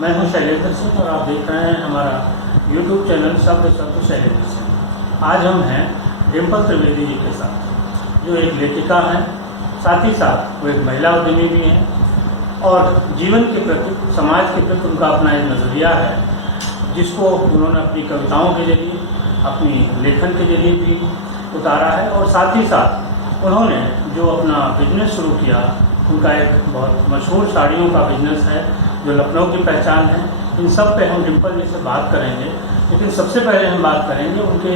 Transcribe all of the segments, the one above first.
मैं हूं शैलेंद्र सिंह और आप देख रहे हैं हमारा YouTube चैनल शब्द शैलेंद्र सिंह। आज हम हैं डिम्पल त्रिवेदी जी के साथ, जो एक लेखिका हैं, साथ ही साथ वो एक महिला उद्यमी भी हैं और जीवन के प्रति, समाज के प्रति उनका अपना एक नज़रिया है, जिसको उन्होंने अपनी कविताओं के जरिए, अपनी लेखन के जरिए भी उतारा है। और साथ ही साथ उन्होंने जो अपना बिजनेस शुरू किया, उनका एक बहुत मशहूर साड़ियों का बिजनेस है जो लखनऊ की पहचान है। इन सब पे हम डिम्पल जी से बात करेंगे, लेकिन सबसे पहले हम बात करेंगे उनके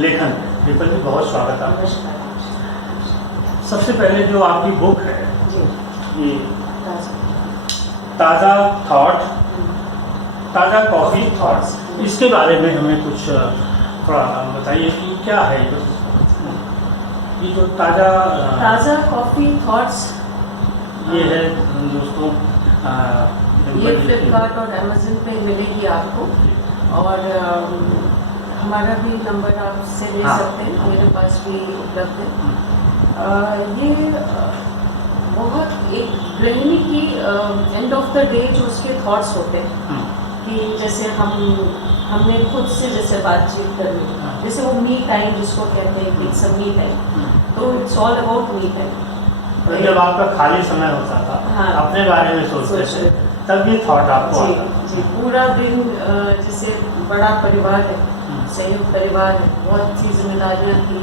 लेखन पे। डिम्पल जी, बहुत स्वागत है। सबसे पहले जो आपकी बुक है, ये ताज़ा थॉट, ताज़ा कॉफ़ी थॉट्स, इसके बारे में हमें कुछ थोड़ा बताइए कि क्या है ये जो ताज़ा कॉफ़ी थॉट्स। ये है दोस्तों, ये फ्लिपकार्ट और अमेज़न पे मिलेगी आपको, और हमारा भी नंबर आपसे ले सकते हैं, मेरे पास भी उपलब्ध है। ये बहुत एक गृहिणी की एंड ऑफ द डे जो उसके थॉट्स होते हैं कि जैसे हमने खुद से जैसे बातचीत करनी, जैसे वो मी टाइम जिसको कहते हैं, इट्स अ मी टाइम, तो it's all about me time. जब आपका खाली समय होता था, हाँ, अपने बारे में सोचते थे, तब ये थॉट आपको आता था। जी, पूरा दिन जैसे बड़ा परिवार है, संयुक्त परिवार है, बहुत सी जिम्मेदारियां थी,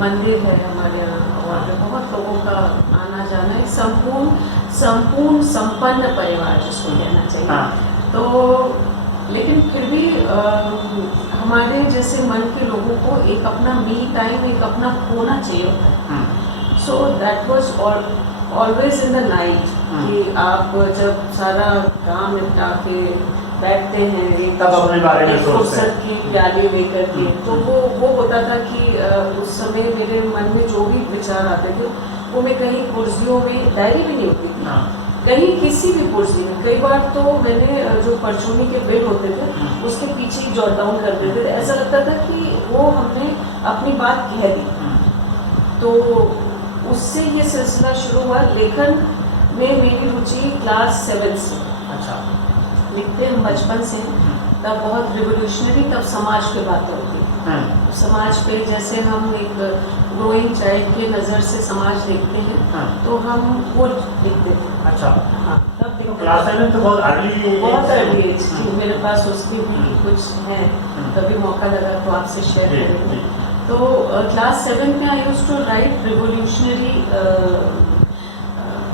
मंदिर है हमारे यहाँ और बहुत लोगों का आना जाना, एक संपूर्ण संपन्न परिवार जिसको कहना चाहिए। हाँ। तो लेकिन फिर भी हमारे जैसे मन के लोगों को एक अपना मी टाइम, एक अपना होना चाहिए होता है। So that was always in the night, कि आप जब सारा काम निपटा के बैठते हैं, एक तब अपने बारे में फुर्सत की प्याली लेकर के, तो वो होता था कि उस समय मेरे मन में जो भी विचार आते थे वो मैं कहीं कुर्सियों में, डायरी भी नहीं होती थी, कहीं किसी भी कुर्सी में। कई बार तो मैंने जो परचूनी के बिल होते थे उसके पीछे ही जॉट डाउन कर देते थे, ऐसा लगता था कि वो हमने अपनी बात कह दी। तो उससे ये सिलसिला शुरू हुआ। लेखन में मेरी रुचि क्लास 7 से। अच्छा। लिखते हम बचपन से, तब बहुत रिवोल्यूशनरी, तब समाज पे बातें होती है, समाज पे जैसे हम एक ग्रोइंग चाइल्ड के नज़र से समाज देखते हैं, तो हम वो लिखते थे। अच्छा। हाँ, तब तो क्लास 7 तो बहुत अर्ली एज थी मेरे पास, उसकी भी कुछ है, कभी मौका लगा तो आपसे शेयर करेंगे। तो क्लास 7 में I used to write revolutionary,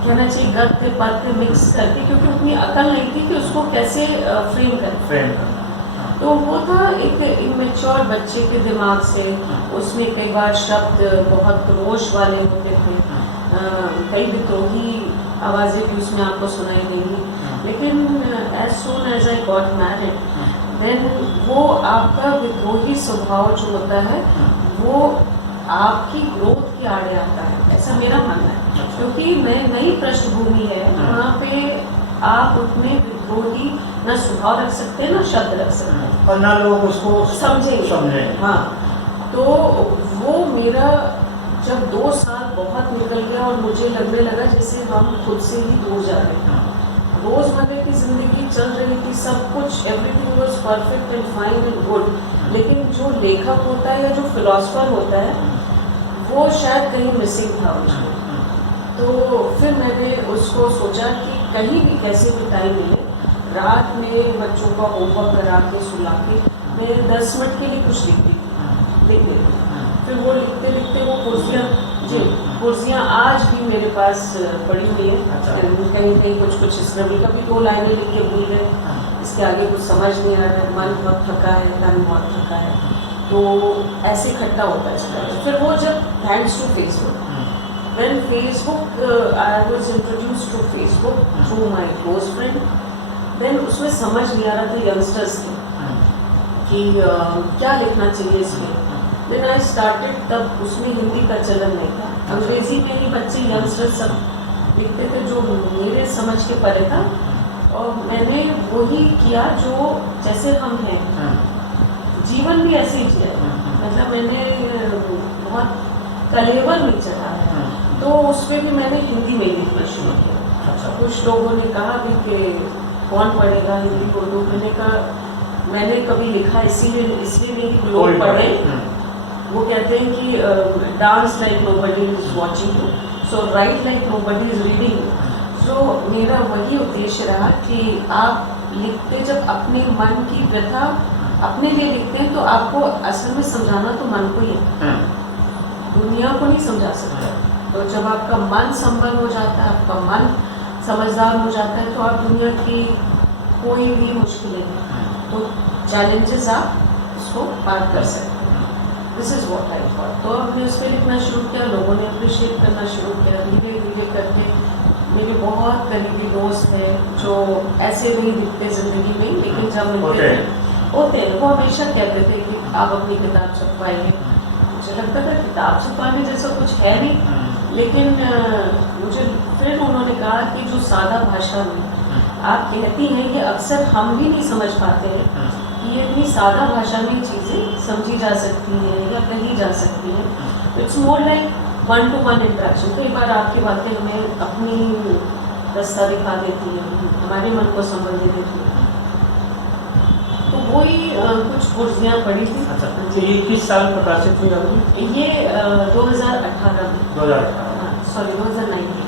कहना चाहिए गद्य पद्य मिक्स करके, क्योंकि उतनी अकल नहीं थी कि उसको कैसे फ्रेम करें। तो वो था एक इमेच्योर बच्चे के दिमाग से, उसमें कई बार शब्द बहुत रोष वाले होते थे, कई विद्रोही आवाज़ें भी उसमें आपको सुनाई देंगी। लेकिन as soon as I got married, then वो आपका विद्रोही स्वभाव जो होता है वो आपकी ग्रोथ की आड़े आता है, ऐसा मेरा मानना है। क्योंकि नई पृष्ठभूमि है, वहाँ पे आप उतने विद्रोही न स्वभाव रख सकते हैं, न शब्द रख सकते हैं, और न लोग उसको समझेंगे। हाँ, तो वो मेरा जब 2 साल बहुत निकल गया और मुझे लगने लगा जैसे हम खुद से ही दूर जा रहे हैं। रोजमर्रा की जिंदगी चल रही थी, सब कुछ, everything was perfect and fine and good, लेकिन जो लेखक होता है या जो फिलोसफर होता है वो शायद कहीं मिसिंग था उसमें। तो फिर मैंने उसको सोचा कि कहीं भी कैसे भी टाइम मिले, रात में बच्चों का होमवर्क करा के सुला के मैं 10 मिनट के लिए कुछ लिख देती। फिर वो लिखते लिखते वो कुर्सियाँ आज भी मेरे पास पड़ी हुई है। कहीं कहीं कुछ स्क्रैबल, कभी 2 लाइनें लिख के भूल गए, इसके आगे कुछ समझ नहीं आ रहा है, मन बहुत थका है, तन बहुत थका है, तो ऐसे इकट्ठा होता है। फिर वो जब thanks to Facebook, when Facebook I was introduced to Facebook through my close friend, then उसमें समझ नहीं आ रहा था यंगस्टर्स के कि क्या लिखना चाहिए इसमें। देन आई स्टार्टेड, तब उसमें हिंदी का चलन नहीं था, अंग्रेजी में ही बच्चे यंगस्टर सब लिखते थे जो मेरे समझ के परे था, और मैंने वही किया जो जैसे हम हैं, जीवन भी ऐसे ही जिया। मतलब मैंने बहुत कलेवर में चढ़ा है, तो उसमें भी मैंने हिंदी में लिखना शुरू किया। कुछ लोगों ने कहा भी कि कौन पढ़ेगा हिंदी उर्दू। मैंने कभी लिखा इसलिए नहीं कि लोग पढ़ें, वो कहते हैं कि dance like nobody is watching you, so right like nobody is reading you. So मेरा वही उद्देश्य रहा कि आप लिखते जब अपने मन की व्यथा अपने लिए लिखते हैं तो आपको असल में समझाना तो मन को ही है, दुनिया को नहीं समझा सकते। तो जब आपका मन संबल हो जाता है, आपका मन समझदार हो जाता है, तो आप दुनिया की कोई भी मुश्किलें तो चैलेंजेस आप उसको पार कर सकते हैं। This is what I thought. तो हमने उस पर लिखना शुरू किया, लोगों ने अप्रिशिएट करना शुरू किया। धीरे धीरे करके मेरे बहुत करीबी दोस्त हैं जो ऐसे नहीं दिखते जिंदगी में, लेकिन जब मिलते होते हैं वो हमेशा कहते थे कि आप अपनी किताब छपवाइए। मुझे लगता था किताब छपवाने जैसा कुछ है नहीं, लेकिन मुझे फिर उन्होंने कहा कि जो सादा भाषा में आप कहती हैं ये अक्सर हम भी नहीं समझ पाते हैं कि ये इतनी सादा भाषा में चीज़ें समझी जा सकती हैं या कही जा सकती हैं। It's more like one two one interaction. कई बार आपकी बातें हमें अपनी रास्ता दिखा देती हैं, हमारे मन को संबल दे देती हैं। तो वही कुछ कुर्सियाँ पड़ी थी। अच्छा, तो ये किस साल प्रकाशित हुई आपकी? ये 2018 में। 2018 सॉरी 2019।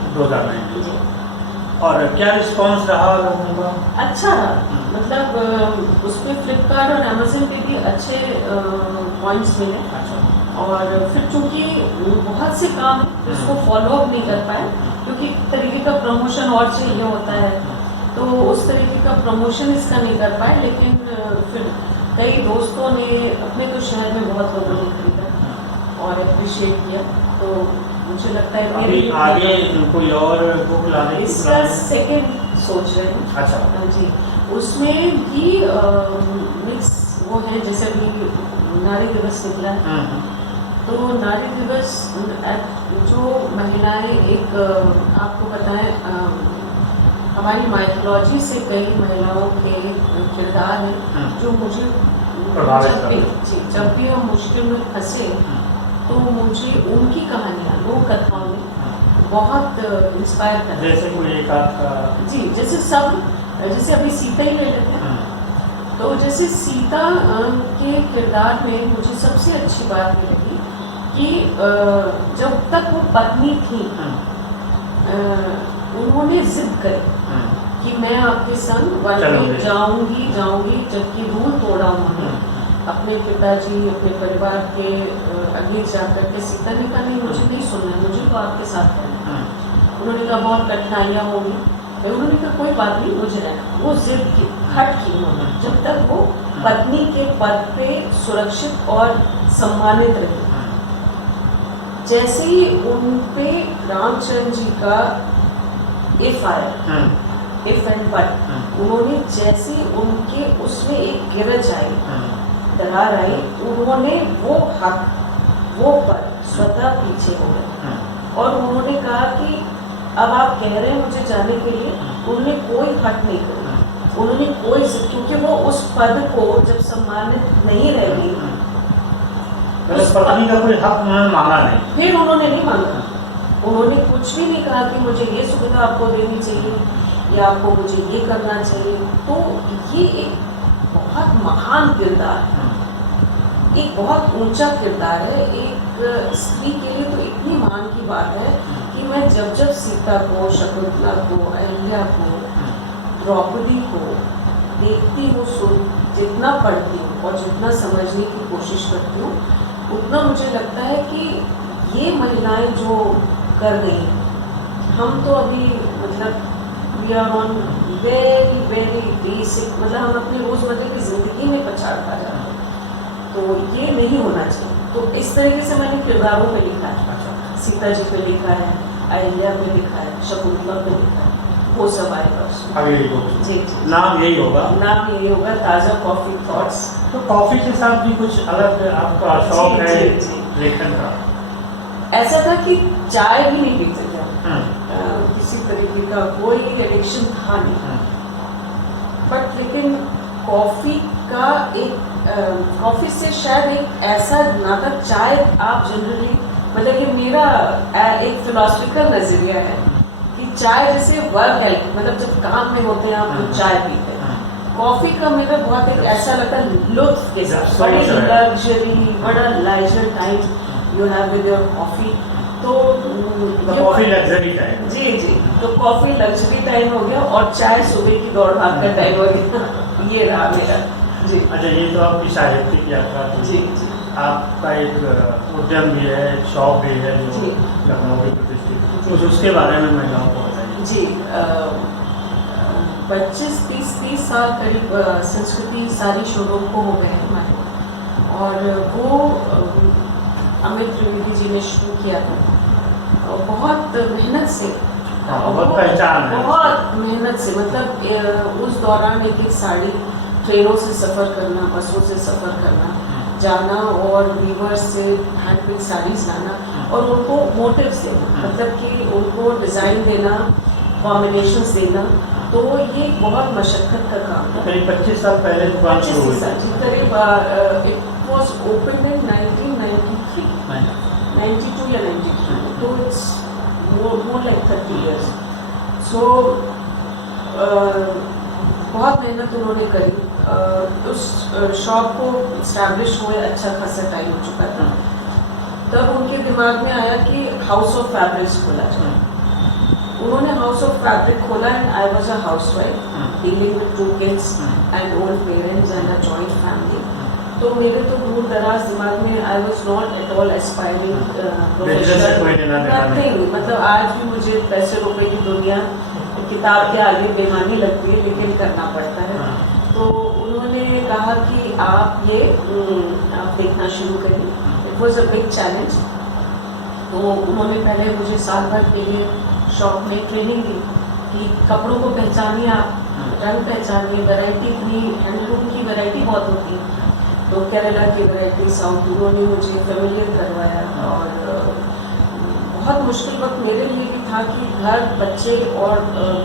और क्या रिस्पांस रहा लोगों का? अच्छा रहा, मतलब उस पर फ्लिपकार्ट और अमेजन पे भी अच्छे पॉइंट्स मिले। अच्छा। और फिर चूंकि बहुत से काम इसको फॉलो अप नहीं कर पाए, क्योंकि एक तरीके का प्रमोशन और चाहिए होता है, तो उस तरीके का प्रमोशन इसका नहीं कर पाए। लेकिन फिर कई दोस्तों ने, अपने तो शहर में बहुत लोगों ने खरीदा और अप्रिशिएट किया। तो मुझे लगता है अभी आगे कोई और बुक लाने इसका सेकेंड सोच रहे हैं। अच्छा जी, उसमें भी मिक्स वो है, जैसे अभी नारी दिवस निकला है, तो नारी दिवस जो महिलाएं एक आपको बताएं, हमारी माइथोलॉजी से कई महिलाओं के किरदार हैं जो मुझे जब भी हम मुश्किल में फंसे तो मुझे उनकी कहानियाँ, लोक कथाओं ने बहुत इंस्पायर कर। जैसे कोई एक आपका? जी, जैसे अभी सीता ही ले लेते हैं। तो जैसे सीता के किरदार में मुझे सबसे अच्छी बात ये लगी कि जब तक वो पत्नी थी उन्होंने जिद करी कि मैं आपके संग वन में जाऊंगी, जबकि रूल तोड़ा उन्होंने अपने पिताजी, अपने परिवार के अगेंस्ट जाकर के। सीता ने कहा नहीं, मुझे नहीं सुनना है, मुझे तो आपके साथ रहना है। उन्होंने कहा बहुत कठिनाइयाँ होंगी, उन्होंने कहा कोई बात नहीं, मुझे रहना। वो जिद की, हट की उन्होंने, जब तक वो पत्नी के पद पे सुरक्षित और सम्मानित रही। जैसे ही उन पे रामचंद्र जी का इफ आया, इफ एंड बट, उन्होंने जैसे उनके उसमें एक गिरज आई, दरार आई, उन्होंने वो हक, वो पर स्वतः पीछे हो गए और उन्होंने कहा कि अब आप कह रहे हैं मुझे जाने के लिए। उन्होंने कोई हट नहीं करी, उन्होंने कोई, क्योंकि वो उस पद को जब सम्मानित नहीं रहेगी, पत्नी का कोई हक उन्होंने मांगा नहीं। फिर उन्होंने नहीं मांगा, उन्होंने कुछ भी नहीं कहा कि मुझे ये सुविधा आपको देनी चाहिए या आपको मुझे ये करना चाहिए। तो ये एक बहुत महान किरदार है, एक बहुत ऊंचा किरदार है। एक स्त्री के लिए तो इतनी मान की बात है कि मैं जब सीता को, शकुंतला को, अहिल्या को, द्रौपदी को देखती हूँ, जितना पढ़ती हूँ और जितना समझने की कोशिश करती हूँ, उतना मुझे लगता है कि ये महिलाएं जो कर गई, हम तो अभी मतलब we are on very very basic, मतलब हम अपनी रोजमर्रा की जिंदगी में पछाड़ पा जाते हैं। तो ये नहीं होना चाहिए। तो इस तरीके से मैंने किरदारों पे लिखा है। सीता जी पे लिखा है, अहिल्या पे लिखा है, शकुंतला पे लिखा है, वो सब आएगा। जी, नाम यही होगा ताजा कॉफी थॉट्स। तो कॉफी के साथ भी कुछ अलग आपका शौक है लेखन का? ऐसा था कि चाय भी नहीं पीते थे, किसी तरीके का कोई एडिक्शन था नहीं, बट लेकिन कॉफी का एक कॉफी से शायद एक ऐसा नाता, चाय आप जनरली, मतलब कि मेरा एक फिलोसफिकल नजरिया है कि चाय जैसे वर्क हेल्प, मतलब जब काम में होते हैं आप तो चाय पीते हैं। कॉफी का मेरा बहुत एक ऐसा लगता है लुत्फ के साथ, बड़ी लग्जरी, बड़ा leisure time you have with your coffee. तो कॉफी लग्जरी टाइम। जी जी, तो कॉफी लग्जरी टाइम हो गया और चाय सुबह की दौड़ भाग का टाइम हो गया। ये रहा मेरा जी। अच्छा, ये तो आपकी साहित्यिक यात्रा थी। जी जी। आपका एक उद्यम भी है, एक शॉप भी है जो लखनऊ की प्रतिष्ठित, तो उसके बारे में महिलाओं को बताइए। जी, 25-30 साल करीब संस्कृति सारी शोरूम को हो गए हमारे, और वो अमित त्रिवेदी जी ने शुरू किया था और बहुत मेहनत से, बहुत पहचान है, बहुत मेहनत से। मतलब उस दौरान एक एक साड़ी ट्रेनों से सफ़र करना, बसों से सफ़र करना, जाना और वीवर्स से हैंडमेड साड़ीज लाना और उनको मोटिव देना, मतलब कि उनको डिज़ाइन देना, कॉम्बिनेशंस देना। तो ये एक बहुत मशक्क़त का काम था। करीब 25 साल पहले दुकान शुरू हुई। 25 साल जी, करीब इट वाज ओपन इन 1993, 92 या 93, तो इट्स मोर लाइक 30 इयर्स। सो बहुत मेहनत उन्होंने करी। उस शॉप को इस्टेब्लिश हुए अच्छा खासा टाइम हो चुका था। तब उनके दिमाग में आया कि हाउस ऑफ फैब्रिक्स खोला जाए। उन्होंने हाउस ऑफ फैब्रिक खोला and I was a housewife dealing with 2 kids and old parents and a joint family. तो मेरे तो दूर दराज दिमाग में I was not at all aspiring professional, nothing. मतलब आज भी मुझे पैसे रुपए की दुनिया किताब के आगे बेमानी लगती है, लेकिन करना पड़ता है। तो उन्होंने कहा कि आप ये आप देखना शुरू करें। It was a big challenge. तो उन्होंने पहले मुझे साल भर के लिए शॉप में ट्रेनिंग दी कि कपड़ों को पहचानिए, आप रंग पहचानिए, वैरायटी इतनी, हैंडलूम की वैरायटी बहुत होती है, तो केरला की वैरायटी, साउथ, उन्होंने मुझे फेमिलियर करवाया। और बहुत मुश्किल वक्त मेरे लिए भी था कि घर, बच्चे और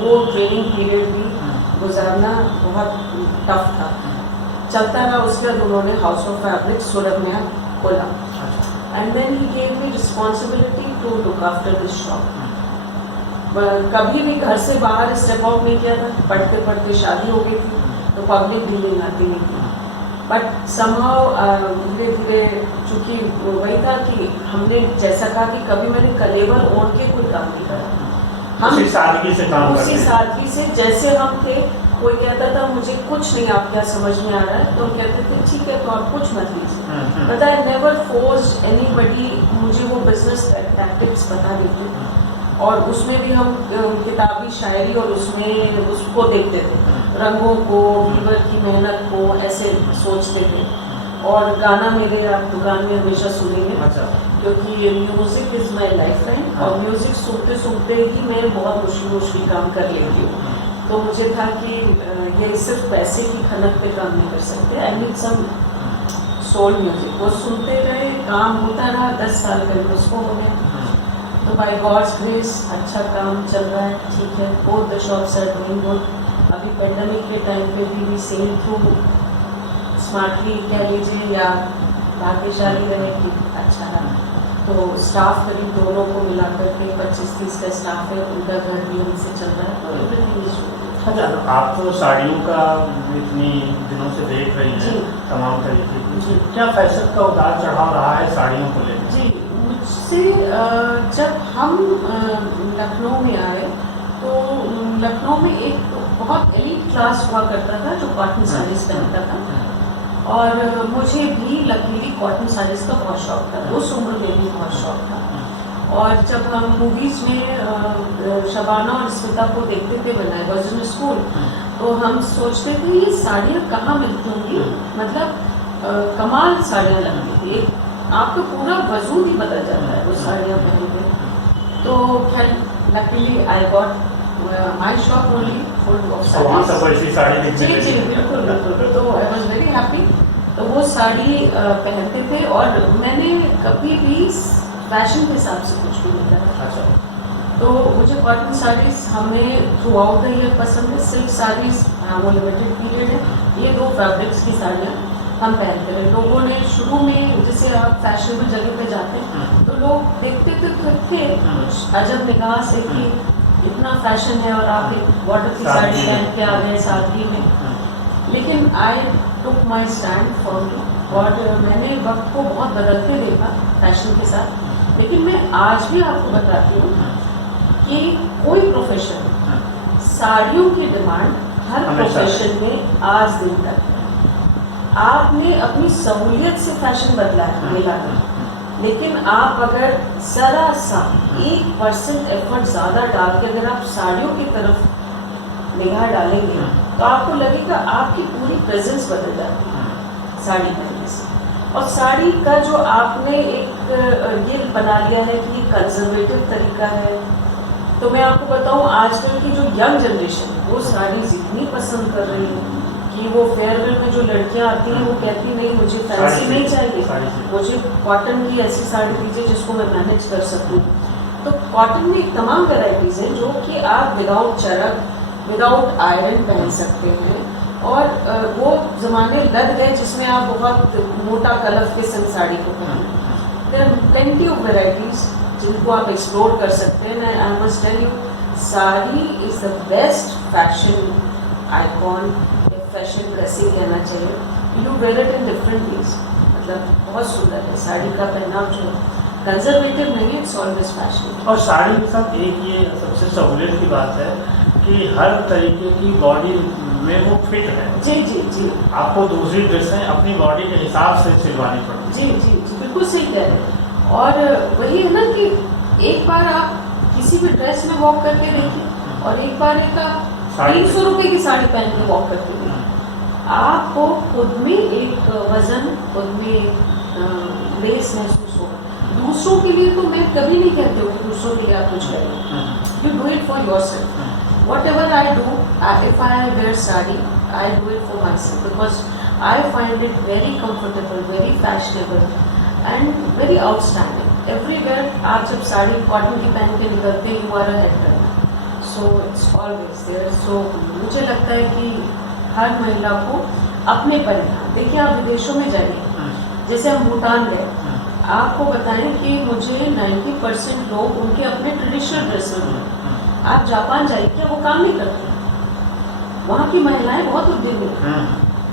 वो ट्रेनिंग पीरियड भी गुजारना बहुत टफ था। चलता रहा। उसके बाद उन्होंने हाउस ऑफ फैब्रिक सूरत में खोला and then he gave me responsibility to look after this shop. कभी भी घर से बाहर स्टेप आउट नहीं किया था। पढ़ते पढ़ते शादी हो गई थी तो पब्लिक डीलिंग आती नहीं थी। बट समहाउ धीरे धीरे, चूंकि वही था कि हमने जैसा कहा कि कभी मैंने कलेवर ओढ़ के कोई काम नहीं करा। हम उसी सादगी से काम करते, उसी सादगी से जैसे हम थे। कोई कहता था मुझे कुछ नहीं आप क्या समझ में आ रहा है, तो हम कहते थे ठीक है तो आप कुछ मत लीजिए। But I never forced anybody. मुझे वो बिजनेस टैक्टिक्स बता देते और उसमें भी हम किताबी शायरी और उसमें उसको देखते थे, रंगों को, वीवर की मेहनत को, ऐसे सोचते थे। और गाना मेरे आप दुकान में हमेशा सुनेंगे। अच्छा। क्योंकि music is my life line, और म्यूजिक सुनते सुनते ही मैं बहुत मुश्किल काम कर लेती हूँ। तो मुझे था कि ये सिर्फ पैसे की खनक पे काम नहीं कर सकते, I need some soul music. वो सुनते गए, काम होता रहा, 10 साल करीब उसको हो गया। तो बाय गॉड्स ग्रेस अच्छा काम चल रहा है, ठीक है। Both the shops are doing good. अभी पेंडेमिक के टाइम पे भी सेल थ्रू स्मार्टली कह लीजिए या भाग्यशाली रहे कि अच्छा रहा। तो स्टाफ करीब दोनों को मिला करके 25-30 का स्टाफ है, उनका घर भी हमसे चल रहा है। तो एवरीथिंग इज गुड। अच्छा, आप तो साड़ियों का इतनी दिनों से देख रही हैं तमाम तरीके की, क्या फैशन का उतार चढ़ाव रहा है साड़ियों को लेकर? जी, मुझसे जब हम लखनऊ में आए तो लखनऊ में एक बहुत एलीट क्लास हुआ करता था जो कॉटन साड़ीज पहनता था, और मुझे भी लकीली कॉटन साड़ीज का बहुत शौक था। उस उम्र में भी बहुत शौक था। और जब हम मूवीज में शबाना और स्मिता को देखते थे when I was in school, तो हम सोचते थे ये साड़ियाँ कहाँ मिलती होंगी। मतलब कमाल साड़ियाँ लगती थी, आपका पूरा वजूद ही बदल जाता है वो साड़ियाँ पहन के। तो खैर luckily I got my shop only full of sari. जी जी बिल्कुल बिल्कुल। तो आई वॉज वेरी हैप्पी। तो वो साड़ी पहनते थे और मैंने कभी भी फैशन के हिसाब से कुछ भी नहीं करा। अच्छा। तो मुझे कॉटन साड़ीज हमें थ्रू आउट द ईयर पसंद है। सिल्क साड़ीज वो लिमिटेड पीरियड है। ये 2 फैब्रिक्स की साड़ियाँ हम पहनते हैं। लोगों ने शुरू में, जैसे आप फैशनेबल जगह पे जाते हैं तो लोग देखते थे कुछ अजब निगाह से कि इतना फैशन है और आप एक बॉर्डर की साड़ी पहन के आ गए सादगी में। लेकिन आई टुक माई स्टैंड फॉरली और मैंने वक्त को बहुत बदलते देखा फैशन के साथ। लेकिन मैं आज भी आपको बताती हूँ कि कोई प्रोफेशन, साड़ियों की डिमांड हर प्रोफेशन में आज दिन तक है। आपने अपनी सहूलियत से फैशन बदला है मिला है, लेकिन आप अगर जरा सा 1% एफर्ट ज्यादा डाल के अगर आप साड़ियों की तरफ निगाह डालेंगे तो आपको लगेगा आपकी पूरी प्रेजेंस बदल जाती है साड़ी पहनने से। और साड़ी का जो आपने एक ये बना लिया है कि ये कंजर्वेटिव तरीका है, तो मैं आपको बताऊं आजकल की जो यंग जनरेशन वो साड़ीज इतनी पसंद कर रही है कि वो फेयरवेल में जो लड़कियां आती हैं वो कहती नहीं मुझे फैंसी नहीं चाहिए, मुझे कॉटन की ऐसी साड़ी दीजिए जिसको मैं मैनेज कर सकूं। तो कॉटन में तमाम वैरायटीज हैं जो कि आप विदाउट चरक, विदाउट आयरन पहन सकते हैं। और वो जमाने लग गए जिसमें आप बहुत मोटा कलफ के संग साड़ी को पहने। There are plenty of varieties जिनको आप एक्सप्लोर कर सकते हैं। I must tell you, sari is the best fashion icon, fashion dressing कहना चाहिए। You wear it in different ways, मतलब बहुत सुंदर है साड़ी का पहनाव जो कंजर्वेटिव नहीं, इट्स ऑलवेज फैशन। और साड़ी के साथ एक ये सबसे सहूलियत की बात है कि हर तरीके की बॉडी में वो फिट है। जी जी जी, आपको दूसरी ड्रेसें अपनी बॉडी के हिसाब से सिलवानी पड़ती। जी जी जी, बिल्कुल सही कह रहे हैं। और वही है ना कि एक बार आप किसी भी ड्रेस में वॉक करके देखिए और एक बार एक आप 300 रुपए की साड़ी पहन के वॉक करके देखिए, आपको खुद में एक वजन, खुद में लेस महसूस होगा। दूसरों के लिए तो मैं कभी नहीं कहती हूँ कि दूसरों के लिए आप कुछ करें। You do it for yourself. Whatever I do, if I wear sari, I do it for myself because I find it very comfortable, very fashionable and very outstanding. Everywhere आप जब साड़ी कॉटन की पहन के निकलते हैं, you are a head turner. So it's always there. So मुझे लगता है कि हर महिला को अपने परिधान, देखिए आप विदेशों में जाइए, जैसे हम भूटान गए, आपको बताएं कि मुझे 90% लोग उनके अपने ट्रेडिशनल ड्रेस में। आप जापान जाइए, क्या वो काम नहीं करते? वहाँ की महिलाएं बहुत उद्यमी हैं,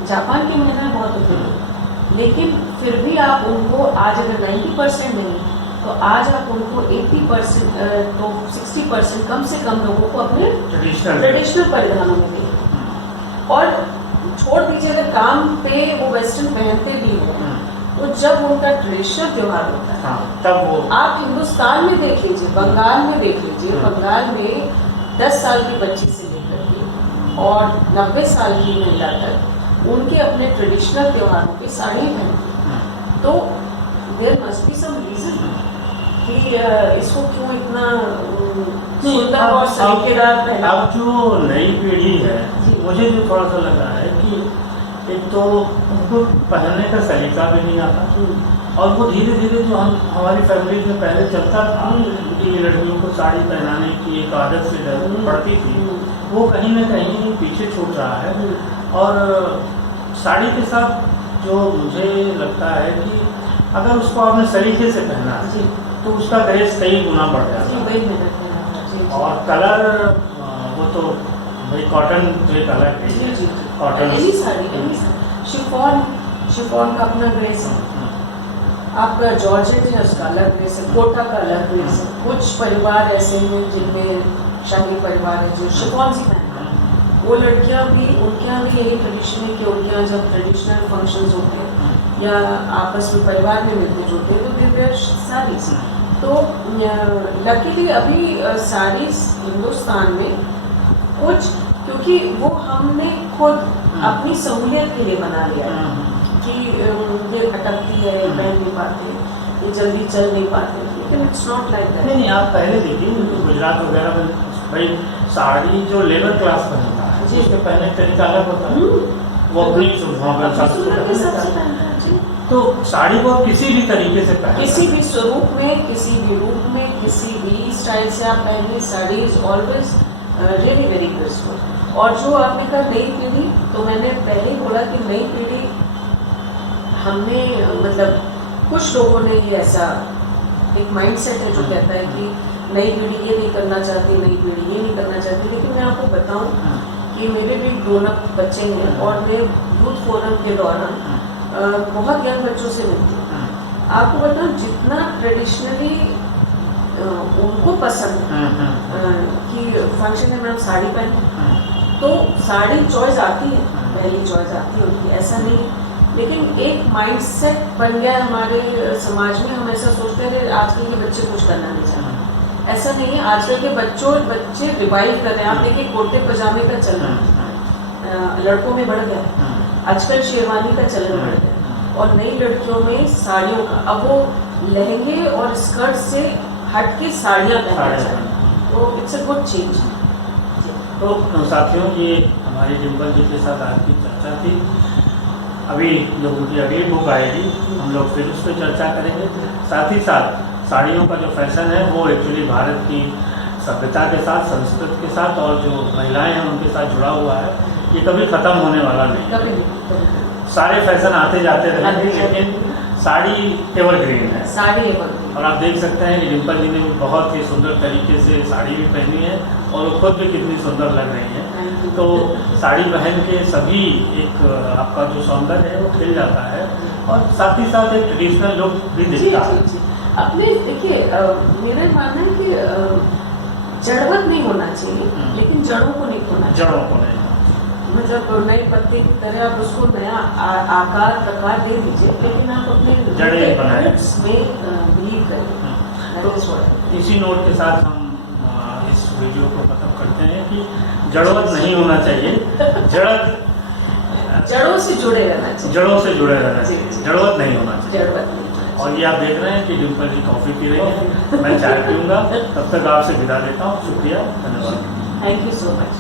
जापान की महिलाएं बहुत उद्यमी, लेकिन फिर भी आप उनको आज अगर 90% नहीं तो आज आप उनको 80% तो 60% कम से कम लोगों को अपने ट्रेडिशनल परिधानों में देखें। और छोड़ दीजिए अगर काम पे वो वेस्टर्न पहनते भी हैं, तो जब उनका ट्रेडिशनल त्योहार होता है तब वो आप हिंदुस्तान में देख लीजिए, बंगाल में देख लीजिए, बंगाल में 10 साल की बच्ची से लेकर के और 90 साल की महिला तक उनके अपने ट्रेडिशनल त्योहारों पे साड़ी पहनती। तो there must be some reason कि इसको क्यों इतना सुंदर और सलीकेदार पहना। अब जो नई पीढ़ी है, मुझे जो थोड़ा सा लगा है कि एक तो उनको पहनने का सलीका भी नहीं आता, और वो धीरे धीरे जो हमारी फैमिली में पहले चलता था कि लड़कियों को साड़ी पहनाने की एक आदत से पड़ती थी, वो कहीं ना कहीं पीछे छूट रहा है। और साड़ी के साथ जो मुझे लगता है कि अगर उसको आपने सलीके से पहना तो उसका ग्रेस कई गुना बढ़ जाता है। और कलर वो तो भाई कॉटन तो एक अलग है, कॉटन शिफॉन का अपना ग्रेस है, आपका जॉर्जेट है उसका अलग ग्रेस है, कोटा का अलग ग्रेस है। कुछ परिवार ऐसे हैं जिनमें शाही परिवार है जो शिफॉन सी पहनते हैं, वो लड़कियां भी, उनके यहाँ भी यही ट्रेडिशन है कि उनके यहाँ जब ट्रेडिशनल फंक्शंस होते हैं या आपस में परिवार में मिलते जुलते हैं तो दे वेयर साड़ीज। तो लकीली अभी साड़ीज हिंदुस्तान में कुछ, क्योंकि वो हमने खुद अपनी सहूलियत के लिए बना लिया है कि ये अटकती है, पहन नहीं पाते, ये जल्दी चल नहीं पाते, लेकिन इट्स नॉट लाइक दैट। नहीं, आप पहले देखिए गुजरात वगैरह में भाई साड़ी जो लेबर क्लास पहनता है उसके पहनने का तरीका अलग होता है, वो अपनी सुविधाओं तो साड़ी को किसी भी तरीके से पहन, किसी भी स्वरूप में, किसी भी रूप में, किसी भी स्टाइल से आप पहने, sari is always really very graceful. और जो आपने कहा नई पीढ़ी, तो मैंने पहले ही बोला कि नई पीढ़ी हमने मतलब कुछ लोगों ने ये ऐसा एक माइंडसेट है जो कहता है कि नई पीढ़ी ये नहीं करना चाहती, नई पीढ़ी ये नहीं करना चाहती। लेकिन मैं आपको बताऊं कि मेरे भी ग्रोन अप बच्चे हैं और मैं यूथ फोरम के दौरान बहुत यंग बच्चों से मिलती हूँ। आपको बताऊं जितना ट्रेडिशनली उनको पसंद है कि फंक्शन में हम साड़ी पहने, तो साड़ी चॉइस आती है, पहली चॉइस आती है उनकी, ऐसा नहीं। लेकिन एक माइंडसेट बन गया है हमारे समाज में, हम ऐसा सोचते हैं आजकल के बच्चे कुछ करना नहीं चाहते। ऐसा नहीं है, आजकल के बच्चे रिवाइव कर रहे हैं। आप देखिए कुर्ते पजामे का चलन लड़कों में बढ़ गया, आजकल शेरवानी का चलन बढ़ गया, और नई लड़कियों में साड़ियों का, अब वो लहंगे और स्कर्ट से हट के साड़ियाँ पहनना चाहिए, तो इट्स अ गुड चेंज। तो साथियों, ये हमारी डिम्पल जी के साथ आज की चर्चा थी। अभी जो उनकी अगली बुक आएगी हम लोग फिर उस पर चर्चा करेंगे। साथ ही साथ साड़ियों का जो फैशन है वो एक्चुअली भारत की सभ्यता के साथ, संस्कृति के साथ और जो महिलाएं हैं उनके साथ जुड़ा हुआ है। ये कभी ख़त्म होने वाला नहीं, कभी नहीं। सारे फैशन आते जाते रहेंगे, लेकिन साड़ी एवरग्रीन है। साड़ी एवरग्रीन। और आप देख सकते हैं कि डिम्पल जी ने भी बहुत ही सुंदर तरीके से साड़ी भी पहनी है और वो खुद भी कितनी सुंदर लग रही है। तो साड़ी पहन के सभी एक आपका जो सौंदर्य है वो खिल जाता है, और साथ ही साथ एक ट्रेडिशनल लुक भी दिखता है। अपने देखिए, मेरा मानना है कि जड़वत नहीं होना चाहिए, लेकिन जड़ों को नहीं खोना चाहिए। जड़ों को नहीं, मतलब नए पत्ते की तरह आप उसको नया आकार प्रकार दे दीजिए, लेकिन आप अपने जड़ें बनाएं में बिलीव करिए। तो इसी नोट के साथ हम इस वीडियो को खत्म करते हैं कि जड़वत नहीं होना चाहिए, जड़ों से जुड़े रहना चाहिए, जड़ों से जुड़े रहना चाहिए, जड़वत नहीं होना चाहिए। जड़वत नहीं होना चाहिए। और ये आप देख रहे हैं कि डिम्पल जी कॉफ़ी पी रही हैं, मैं चाय पीऊँगा। तब तक आपसे विदा लेता हूँ। शुक्रिया, धन्यवाद। Thank you so much.